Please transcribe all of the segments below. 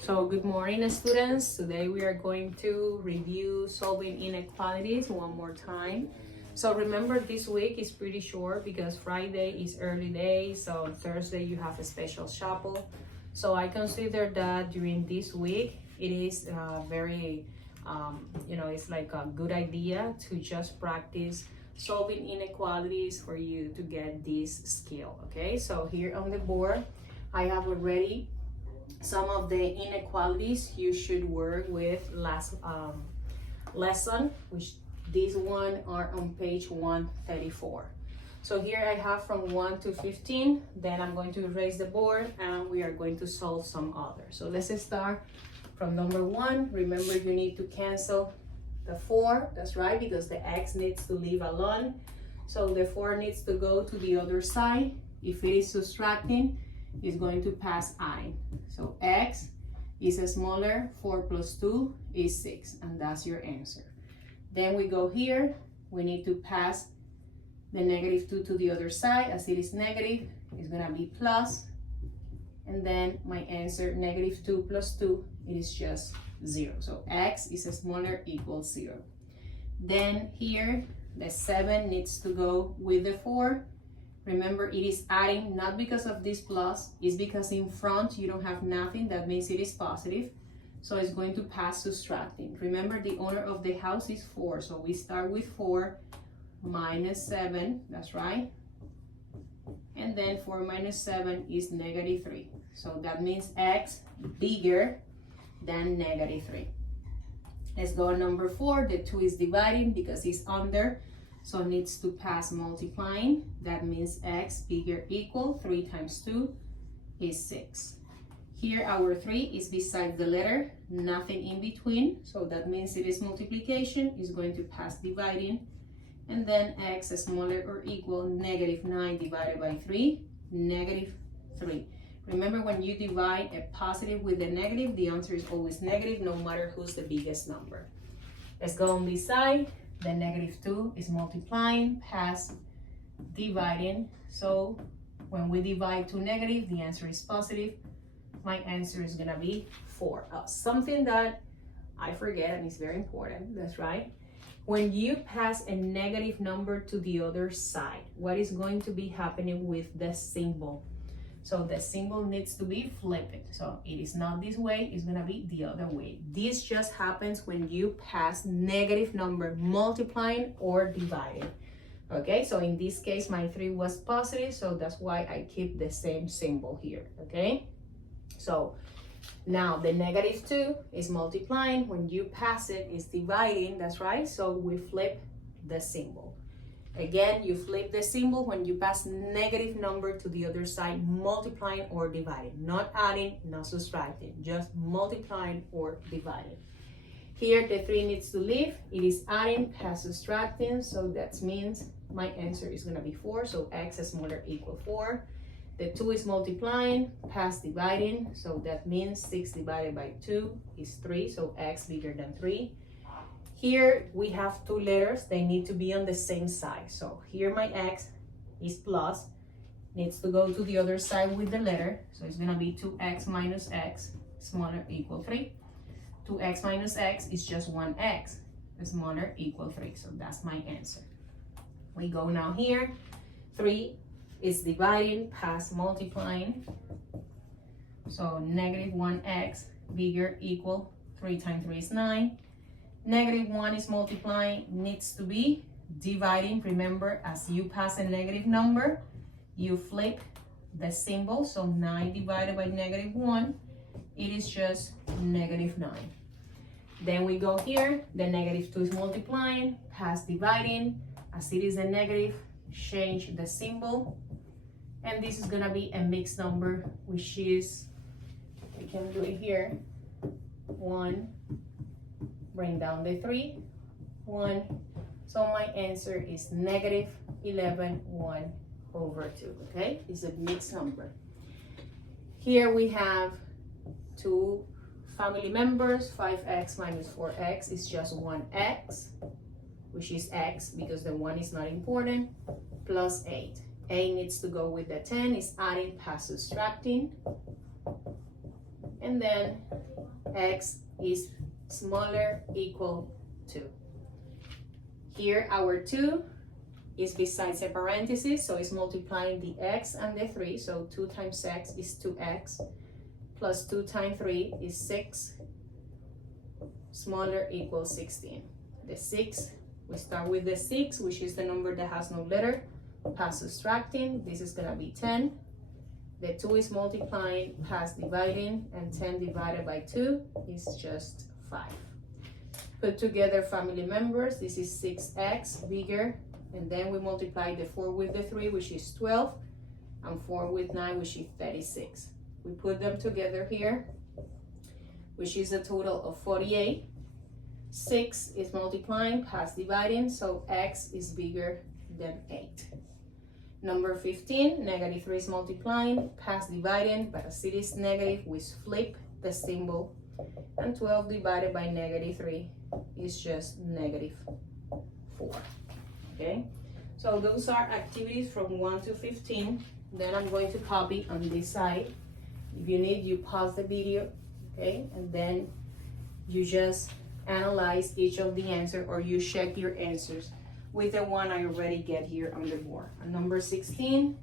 So good morning, students. Today we are going to review solving inequalities one more time. So remember, this week is pretty short because Friday is early day, so Thursday you have a special chapel. So I consider that during this week it is very it's like a good idea to just practice solving inequalities for you to get this skill. Okay, so here on the board I have already some of the inequalities you should work with last lesson, which these one are on page 134. So here I have from 1 to 15, then I'm going to erase the board and we are going to solve some others. So let's start from number 1. Remember, you need to cancel the 4, that's right, because the x needs to leave alone. So the 4 needs to go to the other side. If it is subtracting, is going to pass I. So x is smaller, 4 plus 2 is 6, and that's your answer. Then we go here, we need to pass the negative 2 to the other side. As it is negative, it's gonna be plus, and then my answer, negative 2 plus 2, it is just 0. So x is smaller, equals 0. Then here, the 7 needs to go with the 4. Remember, it is adding, not because of this plus, it's because in front you don't have nothing, that means it is positive. So it's going to pass subtracting. Remember, the owner of the house is 4, so we start with 4 minus 7, that's right. And then 4 minus 7 is negative 3. So that means x bigger than negative 3. Let's go on number 4. The 2 is dividing because it's under, so it needs to pass multiplying. That means x bigger equal 3 times 2 is 6. Here our 3 is beside the letter, nothing in between. So that means it is multiplication, is going to pass dividing. And then x is smaller or equal negative 9 divided by 3, negative 3. Remember, when you divide a positive with a negative, the answer is always negative, no matter who's the biggest number. Let's go on this side. The negative 2 is multiplying, pass dividing. So when we divide to negative, the answer is positive. My answer is gonna be 4. Something that I forget, and it's very important, that's right. When you pass a negative number to the other side, what is going to be happening with the symbol? So the symbol needs to be flipped. So it is not this way, it's gonna be the other way. This just happens when you pass negative number multiplying or dividing. Okay, so in this case, my 3 was positive, so that's why I keep the same symbol here, okay? So now the negative 2 is multiplying. When you pass it, it's dividing, that's right? So we flip the symbol. Again, you flip the symbol when you pass negative number to the other side, multiplying or dividing. Not adding, not subtracting, just multiplying or dividing. Here, the 3 needs to leave. It is adding, pass subtracting, so that means my answer is gonna be 4, so x is smaller equal 4. The 2 is multiplying, pass dividing, so that means 6 divided by 2 is 3, so x bigger than 3. Here we have 2 letters, they need to be on the same side. So here my x is plus, needs to go to the other side with the letter. So it's gonna be 2x minus x, smaller equal 3. 2x minus x is just 1x, smaller equal 3. So that's my answer. We go now here, 3 is dividing, pass multiplying. So negative 1x bigger equal 3 times 3 is 9. Negative 1 is multiplying, needs to be dividing. Remember, as you pass a negative number, you flip the symbol. So 9 divided by negative 1, it is just negative 9. Then we go here, the negative 2 is multiplying, pass dividing. As it is a negative, change the symbol. And this is gonna be a mixed number, which is, we can do it here, 1, bring down the 3, 1. So my answer is negative 11, 1 over 2, okay? It's a mixed number. Here we have 2 family members, 5x minus 4x is just 1x, which is x because the 1 is not important, plus 8. A needs to go with the 10, is adding past subtracting. and then x is smaller equal to. Here our 2 is besides a parenthesis, so it's multiplying the x and the 3, so 2 times x is 2x, plus 2 times 3 is 6, smaller equals 16. The 6, we start with the 6, which is the number that has no letter, past subtracting, this is gonna be 10. The 2 is multiplying, past dividing, and 10 divided by 2 is just 5. Put together family members, this is 6x, bigger, and then we multiply the 4 with the 3, which is 12, and 4 with 9, which is 36. We put them together here, which is a total of 48. 6 is multiplying, past dividing, so x is bigger than 8. Number 15, negative 3 is multiplying, past dividing, but as it is negative, we flip the symbol, and 12 divided by negative 3 is just negative 4. Okay, so those are activities from 1 to 15. Then I'm going to copy on this side. If you need, you pause the video, okay, and then you just analyze each of the answer, or you check your answers with the one I already get here on the board. On number 16,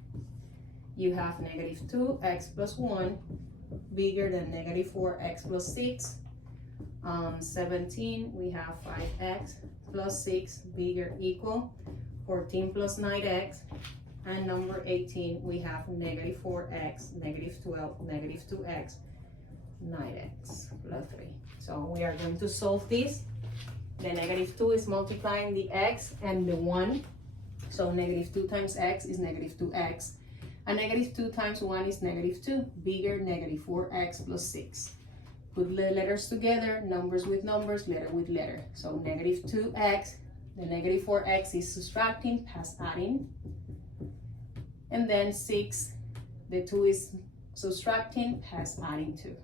you have negative 2x plus 1 bigger than negative 4x plus 6. 17, we have 5x plus 6 bigger equal 14 plus 9x. And number 18, we have negative 4x, negative 12, negative 2x, 9x plus 3. So we are going to solve this. The negative 2 is multiplying the x and the 1. So negative 2 times x is negative 2x. And negative 2 times 1 is negative 2, bigger negative 4x plus 6. Put the letters together, numbers with numbers, letter with letter. So negative 2x, the negative 4x is subtracting, past adding. And then 6, the 2 is subtracting, past adding 2.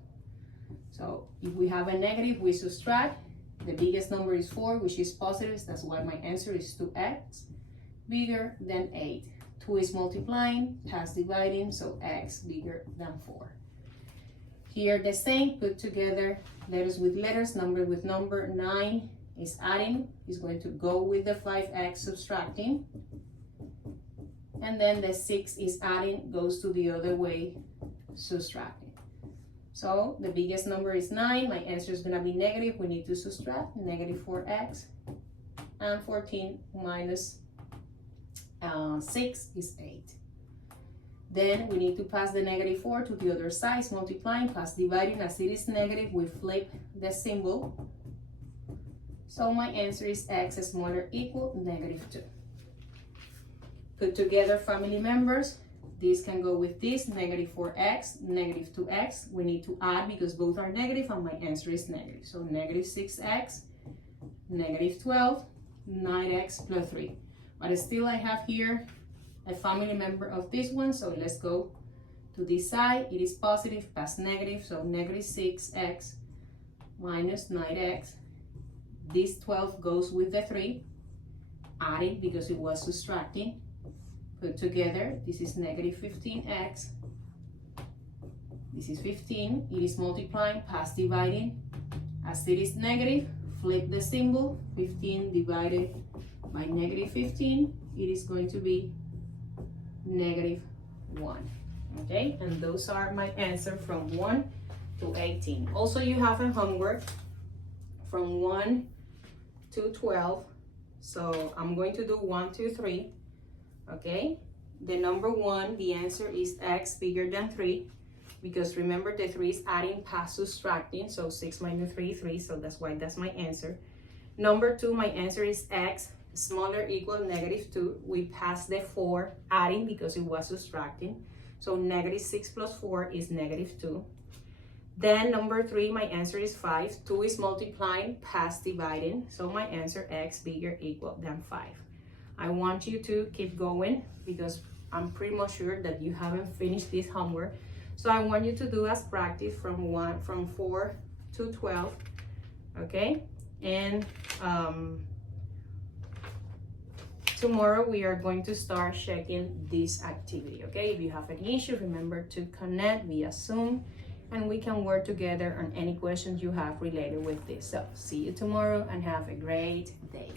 So if we have a negative, we subtract. The biggest number is 4, which is positive. That's why my answer is 2x, bigger than 8. 2 is multiplying, past dividing, so x bigger than 4. Here the same, put together letters with letters, number with number. 9 is adding, is going to go with the 5x subtracting. And then the 6 is adding, goes to the other way, subtracting. So the biggest number is 9. My answer is going to be negative. We need to subtract negative 4x. And 14 minus 6 is 8. Then we need to pass the negative 4 to the other side, multiplying, past dividing. As it is negative, we flip the symbol. So my answer is x smaller equal negative 2. Put together family members. This can go with this, negative 4x, negative 2x. We need to add because both are negative, and my answer is negative. So negative 6x, negative 12, 9x plus 3. But still I have here a family member of this one, so let's go to this side. It is positive, past negative, so negative 6x minus 9x. This 12 goes with the 3, adding because it was subtracting. Put together, this is negative 15x, this is 15, it is multiplying, past dividing. As it is negative, flip the symbol, 15 divided by negative 15, it is going to be negative 1, okay? And those are my answer from 1 to 18. Also, you have a homework from 1 to 12, so I'm going to do 1, 2, 3. Okay, the number 1, the answer is x bigger than 3, because remember the 3 is adding, past subtracting, so 6 minus 3 is 3, so that's why that's my answer. Number 2, my answer is x smaller equal negative 2. We pass the 4, adding because it was subtracting, so negative 6 plus 4 is negative 2. Then number 3, my answer is 5. 2 is multiplying, past dividing, so my answer x bigger equal than 5. I want you to keep going because I'm pretty much sure that you haven't finished this homework. So I want you to do as practice from 4 to 12, okay? And tomorrow we are going to start checking this activity, okay? If you have any issue, remember to connect via Zoom and we can work together on any questions you have related with this. So see you tomorrow and have a great day.